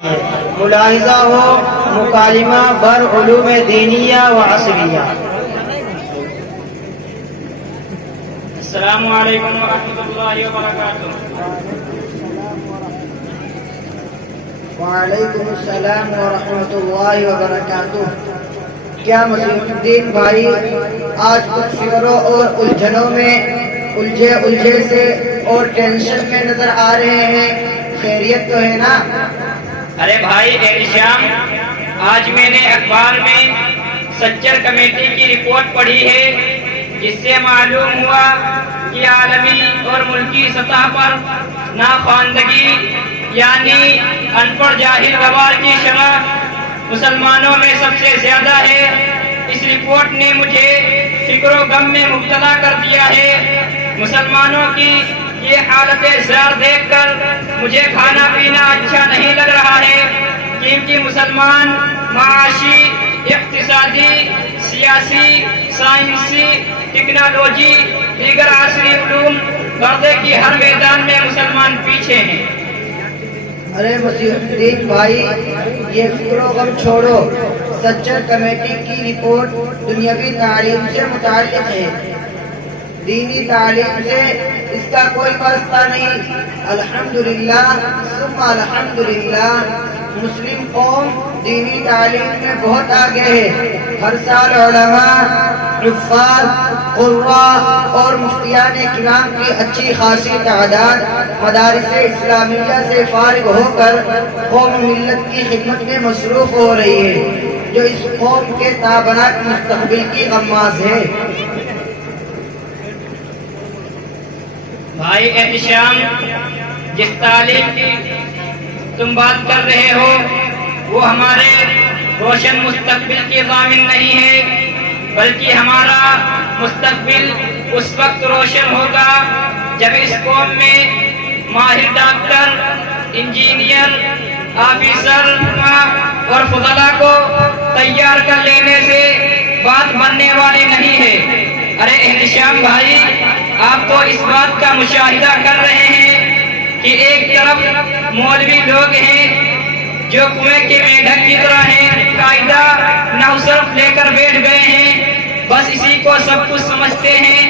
ملاحظہ ہو مکالمہ بر علوم دینیہ و عصریہ۔ السلام علیکم ورحمۃ اللہ وبرکاتہ۔ وعلیکم السلام ورحمۃ اللہ وبرکاتہ۔ کیا مسیح الدین بھائی آج کچھ فکروں اور الجھنوں میں الجھے سے اور ٹینشن میں نظر آ رہے ہیں؟ خیریت تو ہے نا؟ ارے بھائی شام، آج میں نے اخبار میں سچر کمیٹی کی رپورٹ پڑھی ہے، جس سے معلوم ہوا کہ عالمی اور ملکی سطح پر ناخواندگی یعنی ان پڑھ جاہل گوار کی شرح مسلمانوں میں سب سے زیادہ ہے۔ اس رپورٹ نے مجھے فکر و غم میں مبتلا کر دیا ہے۔ مسلمانوں کی یہ حالت زار دیکھ کر مجھے کھانا پینا اچھا نہیں لگ رہا ہے، کیونکہ مسلمان معاشی، اقتصادی، سیاسی، سائنسی، ٹیکنالوجی، دیگر عصری علوم پردے کی ہر میدان میں مسلمان پیچھے ہیں۔ ارے مسیح الدین بھائی، یہ فکر و غم چھوڑو۔ سچر کمیٹی کی رپورٹ دنیاوی تعلیم سے متعلق ہے، دینی تعلیم سے اس کا کوئی واسطہ نہیں۔ الحمدللہ ثم الحمدللہ، مسلم قوم دینی تعلیم میں بہت آگے ہے۔ ہر سال علماء، حفاظ، قراء اور مفتیان کرام کی اچھی خاصی تعداد مدارس اسلامیہ سے فارغ ہو کر قوم و ملت کی خدمت میں مصروف ہو رہی ہے، جو اس قوم کے تابناک مستقبل کی غماز ہے۔ بھائی احتشام، جس تعلیم کی تم بات کر رہے ہو وہ ہمارے روشن مستقبل کی ضامن نہیں ہے، بلکہ ہمارا مستقبل اس وقت روشن ہوگا جب اس قوم میں ماہر ڈاکٹر، انجینئر، آفیسر اور فضلاء کو تیار کر لینے سے بات بننے والی نہیں ہے۔ ارے احتشام بھائی، آپ تو اس بات کا مشاہدہ کر رہے ہیں کہ ایک طرف مولوی لوگ ہیں جو کنویں کے میڈک کی طرح ہیں، قاعدہ نحو صرف لے کر بیٹھ گئے ہیں، بس اسی کو سب کچھ سمجھتے ہیں۔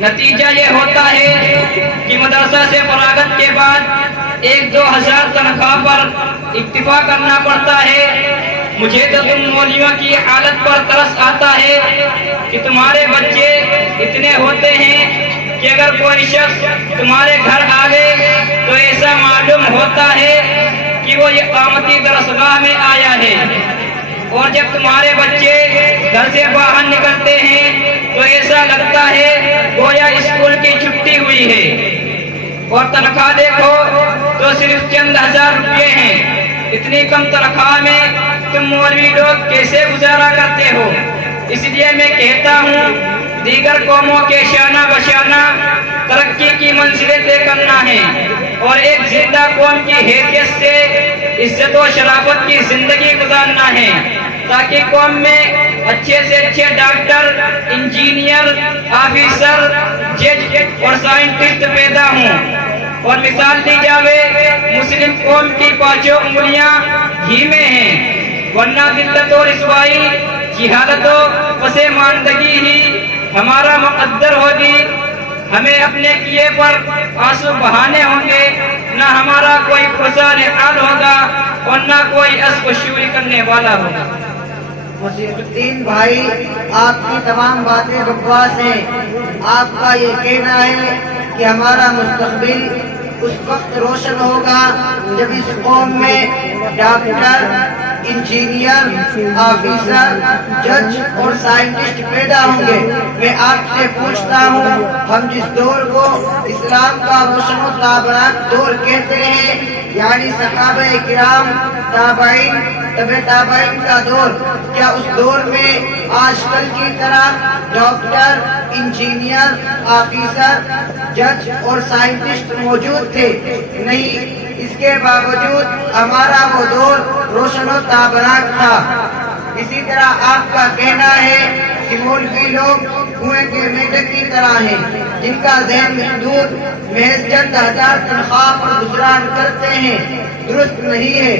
نتیجہ یہ ہوتا ہے کہ مدرسہ سے فراغت کے بعد 1-2 ہزار تنخواہ پر اکتفا کرنا پڑتا ہے۔ مجھے تو تم مولویوں کی حالت پر ترس آتا ہے کہ تمہارے بچے اتنے ہوتے ہیں کہ اگر کوئی شخص تمہارے گھر آ گئے تو ایسا معلوم ہوتا ہے کہ وہ اقامتی درسگاہ میں آیا ہے، اور جب تمہارے بچے گھر سے باہر نکلتے ہیں تو ایسا لگتا ہے گویا اسکول کی چھٹی ہوئی ہے۔ اور تنخواہ دیکھو تو صرف چند ہزار روپے ہیں۔ اتنی کم تنخواہ میں تم مولوی لوگ کیسے گزارا کرتے ہو؟ اس لیے میں کہتا ہوں، دیگر قوموں کے شانہ بشانہ ترقی کی منزلیں طے کرنا ہے، اور ایک زندہ قوم کی حیثیت سے عزت و شرافت کی زندگی گزارنا ہے، تاکہ قوم میں اچھے سے اچھے ڈاکٹر، انجینئر، آفیسر، جج اور سائنٹسٹ پیدا ہوں۔ اور مثال دی جاوے، مسلم قوم کی 5 انگلیاں گھی میں ہیں، ورنہ ذلت و رسوائی، جہالت و پسماندگی ہی ہمارا مقدر ہوگی۔ ہمیں اپنے کیے پر آنسو بہانے ہوں گے، نہ ہمارا کوئی پرسان حال ہوگا اور نہ کوئی عزم و شوری کرنے والا ہوگا۔ مسیح الدین بھائی، آپ کی تمام باتیں بکواس ہیں۔ آپ کا یہ کہنا ہے کہ ہمارا مستقبل اس وقت روشن ہوگا جب اس قوم میں ڈاکٹر، انجینئر، آفیسر، جج اور سائنٹسٹ پیدا ہوں گے۔ میں آپ سے پوچھتا ہوں، ہم جس دور کو اسلام کا روشن و تابناک دور کہتے ہیں، یعنی صحابہ کرام، تابعین، تبع تابعین کا دور، کیا اس دور میں آج کل کی طرح ڈاکٹر، انجینئر، آفیسر، جج اور سائنٹسٹ موجود تھے؟ نہیں۔ اس کے باوجود ہمارا وہ دور روشن و تابناک تھا۔ اسی طرح آپ کا کہنا ہے کہ مولوی لوگ کنویں کے میڈک کی طرح ہیں، جن کا ذہن محدود، محض چند ہزار تنخواہ پر گزارا کرتے ہیں۔ درست نہیں ہے۔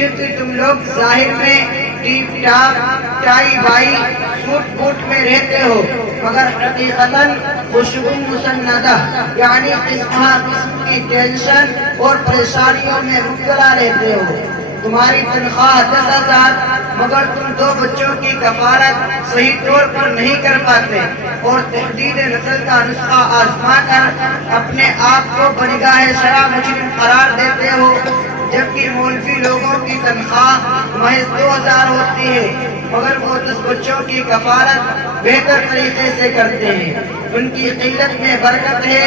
کیونکہ تم لوگ ظاہر میں ٹیپ ٹاپ ٹائی بائی سوٹ بوٹ میں رہتے ہو، مگر حقیقتاً خوشبو مسندہ یعنی قسم کی ٹینشن اور پریشانیوں میں مبتلا رہتے ہو۔ تمہاری تنخواہ 10,000 مگر تم 2 بچوں کی کفالت صحیح طور پر نہیں کر پاتے اور تحدید نسل کا نسخہ آزما کر اپنے آپ کو بنگاہ شرع مجرم قرار دیتے ہو، جبکہ مولوی لوگوں کی تنخواہ محض 2,000 ہوتی ہے مگر وہ 10 بچوں کی کفالت بہتر طریقے سے کرتے ہیں۔ ان کی قلت میں برکت ہے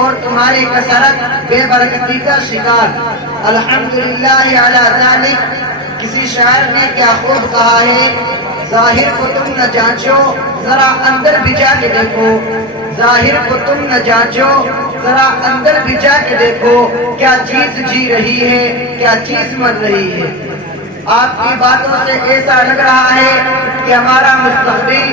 اور تمہاری کثرت بے برکتی کا شکار۔ الحمدللہ علی ذالک۔ کسی شاعر نے کیا خوب کہا ہے، ظاہر کو تم نہ جانچو ذرا اندر بھی جا کے دیکھو، ظاہر کو تم نہ جانچو ذرا اندر بھی جا کے دیکھو، کیا چیز جی رہی ہے کیا چیز مر رہی ہے۔ آپ کی باتوں سے ایسا لگ رہا ہے کہ ہمارا مستقبل،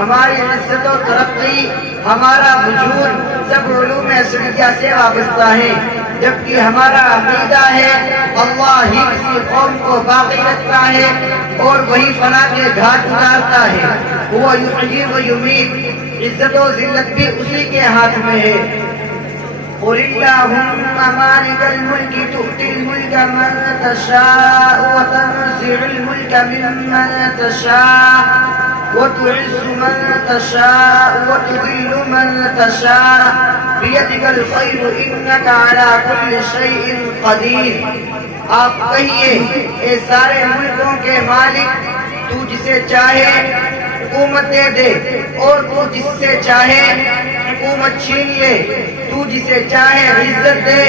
ہماری عزت و ترقی، ہمارا وجود سب علوم عصریہ سے وابستہ ہے، جبکہ ہمارا عقیدہ ہے اللہ ہی کسی قوم کو باقی رکھتا ہے اور وہی فنا کے گھاٹ اتارتا ہے۔ وہ یحیی و یمیت، عزت و ذلت بھی اسی کے ہاتھ میں ہے۔ قل اللهم مالك الملك تؤتي الملك من تشاء وتنزع الملك ممن تشاء وتعز من تشاء وتذل من تشاء بيدك الخير إنك على كل شيء قدير۔ آپ کہیے اے سارے ملکوں کے مالک، تو جسے چاہے حکومت دے دے اور تو جس سے چاہے حکومت چھین لے، تو جسے چاہے عزت دے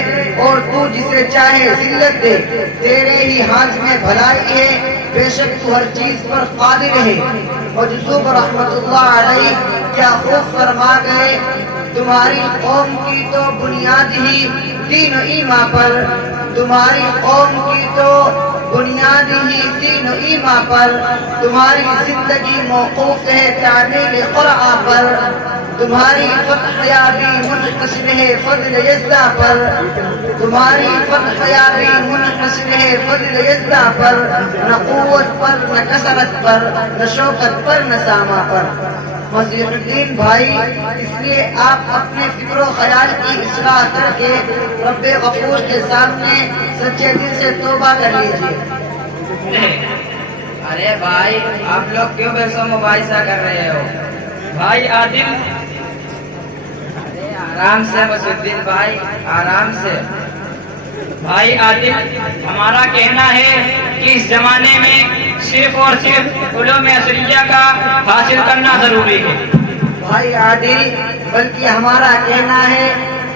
اور تو جسے چاہے ذلت دے، تیرے ہی ہاتھ میں بھلائی ہے، بے شک تو ہر چیز پر قادر ہے۔ مجذوب رحمت اللہ علیہ کیا خوب فرما گئے، تمہاری قوم کی تو بنیاد ہی دین و ایمان پر، تمہاری قوم کی تو بنیاد ہی دین و ایمان پر، تمہاری زندگی موقوف ہے تعمیل قرآن پر، تمہاری فتح یابی منحصر ہے فضل یزدہ پر، تمہاری فتح یابی منحصر ہے فضل یزدہ پر، نہ قوت پر نہ کثرت پر نہ شوکت پر نہ ساما پر۔ مسیح الدین بھائی، اس لیے آپ اپنے فکر و خیال کی اصلاح کر کے رب غفور کے سامنے سچے دل سے توبہ کر لیجیے۔ ارے بھائی، آپ لوگ کیوں بحث و مباحثہ کر رہے ہو؟ بھائی عادل، آرام سے مسیح الدین بھائی، آرام سے۔ بھائی عادل، ہمارا کہنا ہے کہ اس زمانے میں صرف اور صرف علوم عصریہ کا حاصل کرنا ضروری ہے۔ بھائی عادل، بلکہ ہمارا کہنا ہے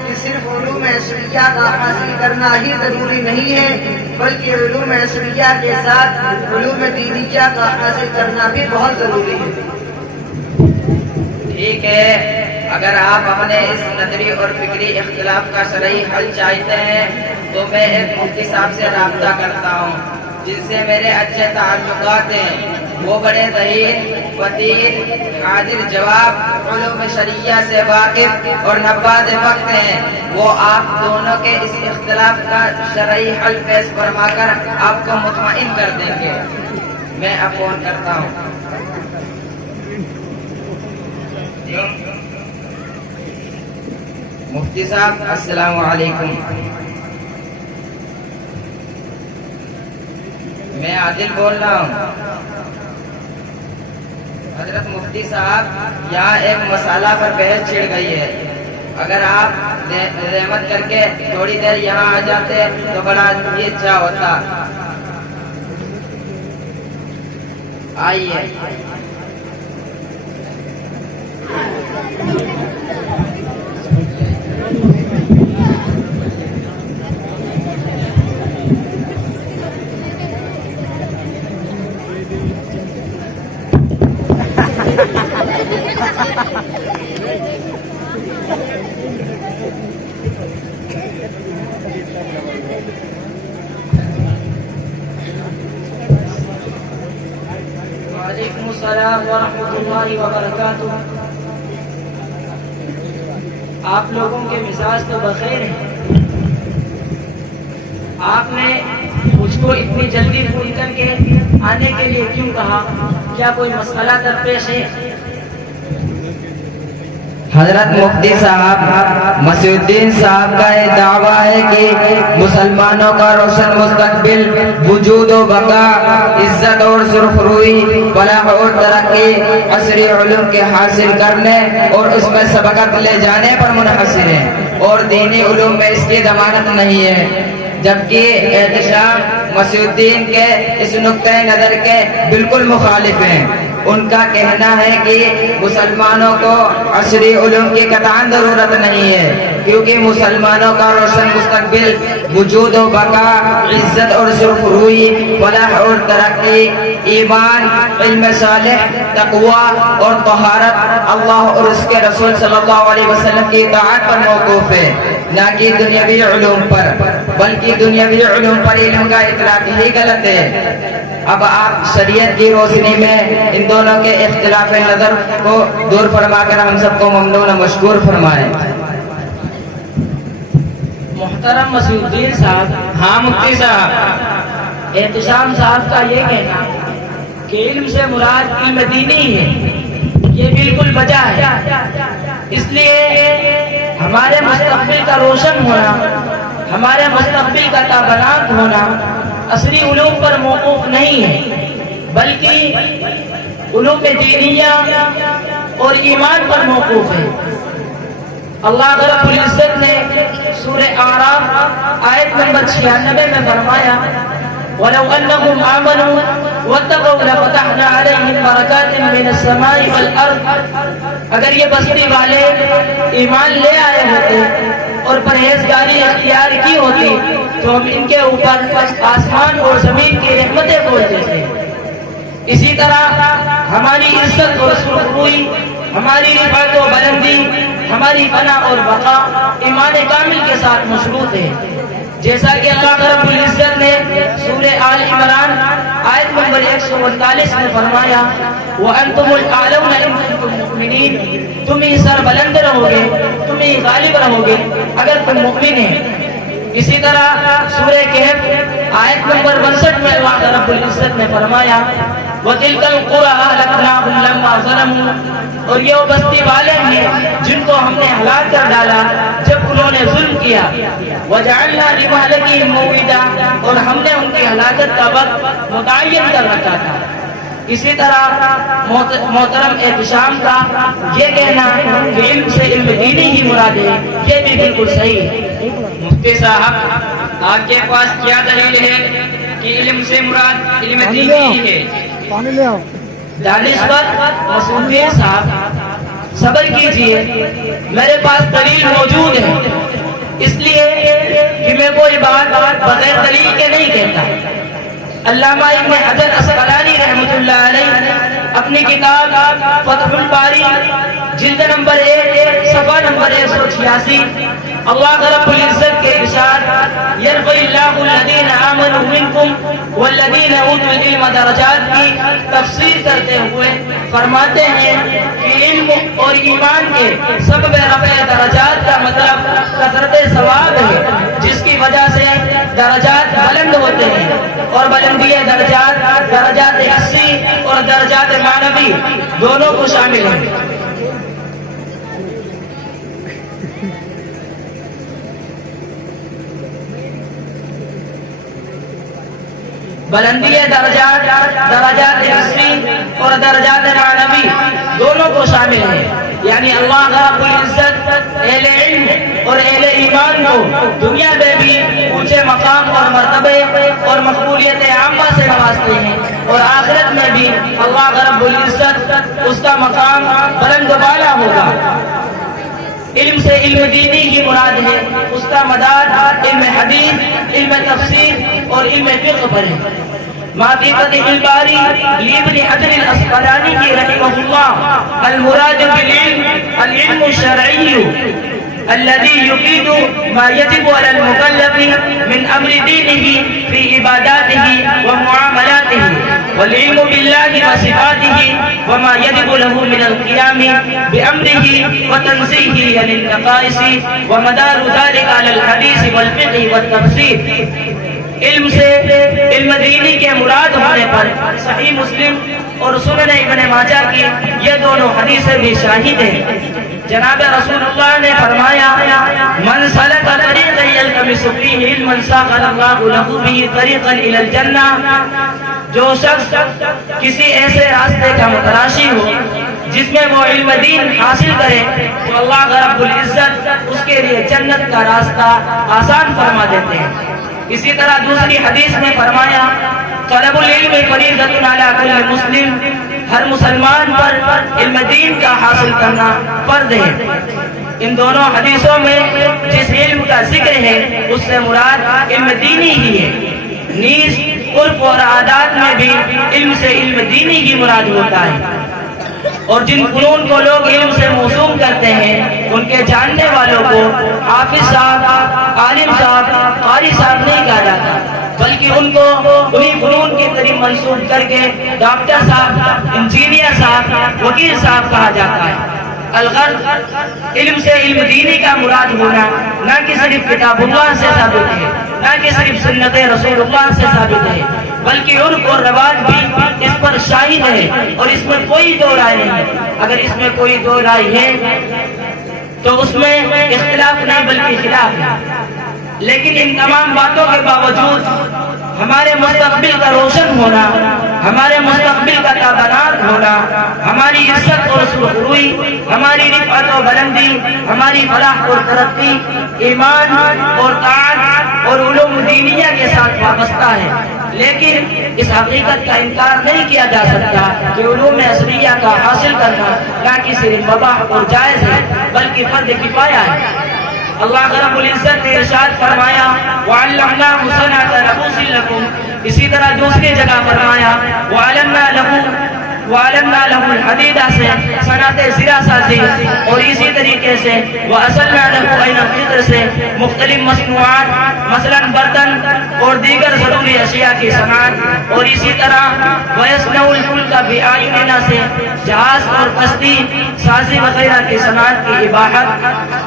کہ صرف علوم عصریہ کا حاصل کرنا ہی ضروری نہیں ہے، بلکہ علوم عصریہ کے ساتھ علوم دینیہ کا حاصل کرنا بھی بہت ضروری ہے۔ ٹھیک ہے، اگر آپ اپنے اس نظری اور فکری اختلاف کا شرعی حل چاہتے ہیں تو میں ایک مفتی صاحب سے رابطہ کرتا ہوں جن سے میرے اچھے تعلقات ہیں۔ وہ بڑے ذہین، فطین، قادر جواب، علوم شرعیہ سے واقف اور نباد وقت ہیں۔ وہ آپ دونوں کے اس اختلاف کا شرعی حل پیش فرما کر آپ کو مطمئن کر دیں گے۔ میں اب فون کرتا ہوں۔ مفتی صاحب السلام علیکم، میں عادل بول رہا ہوں۔ حضرت مفتی صاحب، یہاں ایک مسئلہ پر بحث چھڑ گئی ہے، اگر آپ رحمت کر کے تھوڑی دیر یہاں آ جاتے تو بڑا ہی اچھا ہوتا۔ آئیے۔ وعلیکم السلام ورحمۃ اللہ وبرکاتہ۔ آپ لوگوں کے مزاج تو بخیر ہیں۔ آپ نے مجھ کو اتنی جلدی فون کر کے آنے کے لیے کیوں کہا؟ کیا کوئی مسئلہ درپیش ہے؟ حضرت مفتی صاحب مسیح الدین صاحب کا یہ دعویٰ ہے کہ مسلمانوں کا روشن مستقبل، وجود و بقا، عزت اور سرخروئی، فلاح اور ترقی عصری علوم کے حاصل کرنے اور اس میں سبقت لے جانے پر منحصر ہے، اور دینی علوم میں اس کی ضمانت نہیں ہے، جبکہ احتشام مسیح الدین کے اس نقطۂ نظر کے بالکل مخالف ہیں۔ ان کا کہنا ہے کہ مسلمانوں کو عصری علوم کی قطعاً ضرورت نہیں ہے، کیونکہ مسلمانوں کا روشن مستقبل، وجود و بقا، عزت اور سرخروئی، فلاح اور ترقی، ایمان، علم صالح، تقوی اور طہارت، اللہ اور اس کے رسول صلی اللہ علیہ وسلم کی اطاعت پر موقوف ہے، نہ کہ دنیاوی علوم پر، بلکہ دنیاوی علوم پر علم کا اطلاق ہی غلط ہے۔ اب آپ شریعت کی روشنی میں ان دونوں کے اختلاف نظر کو دور فرما کر ہم سب کو ممنون و مشکور فرمائیں۔ محترم مسیح الدین صاحب، ہاں مفتی صاحب، احتشام صاحب کا یہ کہنا کہ علم سے مراد علم دینی ہے، یہ بالکل بجا ہے۔ اس لیے ہمارے مستقبل کا روشن ہونا، ہمارے مستقبل کا تابناک ہونا عصری علوم پر موقوف نہیں ہے، بلکہ علوم دینیہ اور ایمان پر موقوف ہے۔ اللہ رب العزت نے سورہ اعراف آیت نمبر 96 میں فرمایا، وَلَوْ أَنَّهُمْ آمَنُوا وَاتَّقَوْا لَفَتَحْنَا عَلَيْهِمْ بَرَكَاتٍ مِّنَ السَّمَاءِ وَالْأَرْضِ۔ اگر یہ بستی والے ایمان لے آئے ہوتے اور پرہیزگاری اختیار کی ہوتی تو ہم ان کے اوپر آسمان اور زمین کی رحمتیں کھول دیتے۔ اسی طرح ہماری عزت اور سرخروئی، ہماری رفعت و بلندی، ہماری فنا اور بقا ایمان کامل کے ساتھ مشروط ہے، جیسا کہ اللہ رب العزت نے سورہ آل عمران آیت نمبر 139 میں فرمایا، وَأَنْتُمُ الْأَعْلَوْنَ إِن كُنتُم مُؤْمِنِينَ، تم ہی سر بلند رہو گے، تم ہی غالب رہو گے اگر تم مؤمن ہیں۔ اسی طرح سورہ کہف آیت نمبر 62 میں اللہ رب العزت نے فرمایا، وَتِلْكَ الْقُرَىٰ أَهْلَكْنَاهُمْ لَمَّا ظَلَمُوا، اور یہ وہ بستی والے ہیں جن کو ہم نے ہلاک کر ڈالا جب انہوں نے ظلم کیا، وَجَعَلْنَا لِمَهْلِكِهِمْ مَوْعِدًا، اور ہم نے ان کی ہلاکت کا وقت متعین کر رکھا تھا۔ اسی طرح محترم احتشام کا یہ کہنا کہ علم سے علم دینی ہی مراد ہے، یہ بھی بالکل صحیح ہے۔ مفتی صاحب، آپ کے پاس کیا دلیل ہے کہ علم سے مراد علم دینی ہی ہے؟ دانشور مسیح الدین صاحب، صبر کیجئے، میرے پاس دلیل موجود ہے، اس لیے کہ میں کوئی بات بغیر دلیل کے نہیں کہتا۔ علامہ ابن حجر اسقلانی رحمۃ اللہ علیہ اپنی کتاب فتح الباری جلد نمبر 1 صفحہ نمبر 186 اللہ رب العزت کے ارشاد یرفع اللہ الذین آمنوا منکم والذین اوتوا العلم درجات کی تفسیر کرتے ہوئے فرماتے ہیں کہ علم اور ایمان کے سبب رفع درجات کا مطلب کثرت ثواب ہے، جس کی وجہ سے درجات بلند ہوتے ہیں، اور بلندی درجات درجات حسی اور درجات معنوی دونوں کو شامل ہیں۔ بلندی درجات درجات حسی اور درجات معنوی دونوں کو شامل ہے، یعنی اللہ رب العزت اہل علم اور اہل ایمان کو دنیا میں بھی اونچے مقام اور مرتبے اور مقبولیت عامہ سے نوازتے ہیں، اور آخرت میں بھی اللہ رب العزت اس کا مقام بلند بالا ہوگا۔ علم سے علم دینی ہی مراد ہے، اس کا مدار علم حدیث، علم تفسیر اور علم فقہ پر ہے۔ ما فی فتح الباری لابن حجر الاسقلانی کی رحمہ اللہ المراد بالعلم العلم الشرعی الذي يفيد ما يجب على المكلف من امر دينه في عباداته ومعاملاته، والعلم بالله وصفاته وما يجب له من القيام بامره وتنزيهه عن النقائص، ومدار ذلك على الحديث والفقه والتفسير۔ علم سے علم دینی کے مراد ہونے پر صحیح مسلم اور سنن ابن ماجہ کی یہ دونوں حدیثیں بھی شاہد ہیں۔ جناب رسول اللہ نے فرمایا من سلک طریقا یلتمس فیہ علما سہل اللہ لہ بہ طریقا الی الجنہ، جو شخص کسی ایسے راستے کا متلاشی ہو جس میں وہ علم دین حاصل کرے تو اللہ رب العزت اس کے لیے جنت کا راستہ آسان فرما دیتے ہیں۔ اسی طرح دوسری حدیث میں فرمایا طلب العلم فریضۃ علی کل مسلم، ہر مسلمان پر علم دین کا حاصل کرنا فرض ہے۔ ان دونوں حدیثوں میں جس علم کا ذکر ہے اس سے مراد علم دینی ہی ہے، نیز عرف اور عادات میں بھی علم سے علم دینی ہی مراد ہوتا ہے، اور جن فنون کو لوگ علم سے موسوم کرتے ہیں ان کے جاننے والوں کو حافظ صاحب، عالم صاحب، قاری صاحب نہیں کہا جاتا، بلکہ ان کو انہی فنون کی قریب منسوب کر کے ڈاکٹر صاحب، انجینئر صاحب، وکیل صاحب کہا جاتا ہے۔ الغرض علم سے علم دینی کا مراد ہونا نہ کہ صرف کتاب اللہ سے ثابت ہے، نہ کہ صرف سنت رسول اللہ سے ثابت ہے، بلکہ عرف اور رواج بھی اس پر شاہد ہے، اور اس میں کوئی دو رائے نہیں ہے۔ اگر اس میں کوئی دو رائے ہے تو اس میں اختلاف نہیں بلکہ خلاف ہے۔ لیکن ان تمام باتوں کے باوجود ہمارے مستقبل کا روشن ہونا، ہمارے مستقبل کا تابناک ہونا، ہماری عزت اور سرخروئی، ہماری رفعت و بلندی، ہماری فلاح اور ترقی ایمان اور طاعت اور علوم دینیہ کے ساتھ وابستہ ہے۔ لیکن اس حقیقت کا انکار نہیں کیا جا سکتا کہ علوم عصریہ کا حاصل کرنا نہ کہ صرف مباح اور جائز ہے بلکہ فرض کفایہ ہے۔ اللہ رب العزت نے ارشاد فرمایا وَعَلَّمْنَاهُ صَنْعَةَ لَبُوسٍ لَكُمْ، اسی طرح دوسری جگہ فرمایا وَعَلَمْنَا لَهُ الْحَدِيدَ سے صنعت زرہ سازی، اور اسی طریقے سے وَأَصَلْنَا لَهُ عَيْنَ الْقِطْرِ سے مختلف مصنوعات مثلا برتن اور دیگر ضروری اشیاء کی صنعت، اور اسی طرح وَيَصْنَعُ الْفُلْكَ بِأَعْيُنِنَا سے جہاز اور کشتی سازی وغیرہ کی صنعت کی اباحت،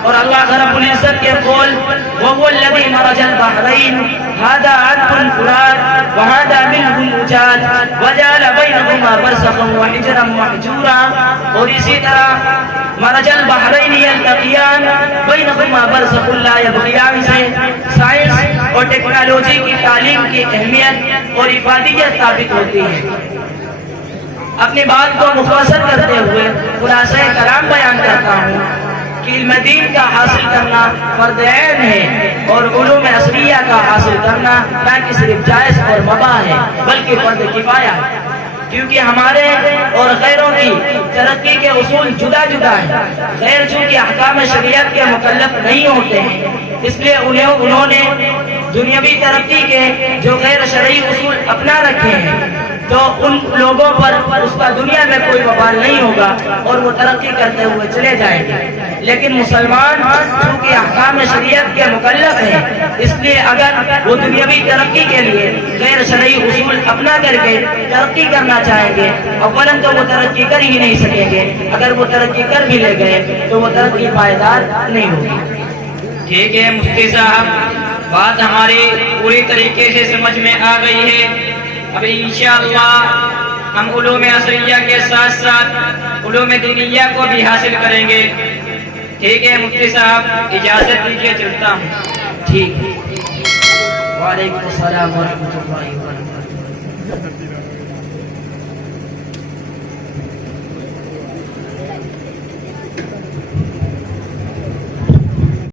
اور اللہ رب العزت کے قول وَهُوَ الَّذِي مَرَجَ الْبَحْرَيْنِ هَذَا عَذْبٌ فُرَاتٌ وَهَذَا مِلْحٌ أُجَاجٌ وَجَعَلَ بَيْنَهُمَا بَرْزَخًا وَحِجْرًا مَحْجُورًا، اور اسی طرح مرج البحرین یلتقیان بینہما برزخ لا یبغیان سے سائنس اور ٹیکنالوجی کی تعلیم کی اہمیت اور افادیت ثابت ہوتی ہے۔ اپنی بات کو مختصر کرتے ہوئے خلاصہ کلام بیان کرتا ہوں کہ علم دین کا حاصل کرنا فرض عین ہے، اور علوم عصریہ کا حاصل کرنا نہ کہ صرف جائز اور مباح ہے بلکہ فرض کفایہ ہے، کیونکہ ہمارے اور غیروں کی ترقی کے اصول جدا جدا ہیں۔ غیر چونکہ احکام شریعت کے مکلف نہیں ہوتے ہیں، اس لیے انہوں نے دنیاوی ترقی کے جو غیر شرعی اصول اپنا رکھے ہیں، تو ان لوگوں پر اس کا دنیا میں کوئی وبال نہیں ہوگا اور وہ ترقی کرتے ہوئے چلے جائیں گے۔ لیکن مسلمان چونکہ احکام شریعت کے مکلف ہیں، اس لیے اگر وہ دنیاوی ترقی کے لیے غیر شرعی اصول اپنا کر کے ترقی کرنا چاہیں گے، اولاً تو وہ ترقی کر ہی نہیں سکیں گے، اگر وہ ترقی کر بھی لے گئے تو وہ ترقی پائیدار نہیں ہوگی۔ ٹھیک ہے مفتی صاحب، بات ہماری پوری طریقے سے سمجھ میں آ گئی ہے۔ اب انشاءاللہ ہم علوم عصریہ کے ساتھ ساتھ علوم دینیہ کو بھی حاصل کریں گے۔ ٹھیک ہے مفتی صاحب، اجازت دیجیے، چلتا ہوں۔ ٹھیک ہے، وعلیکم السلام ورحمۃ اللہ وبرکاتہ۔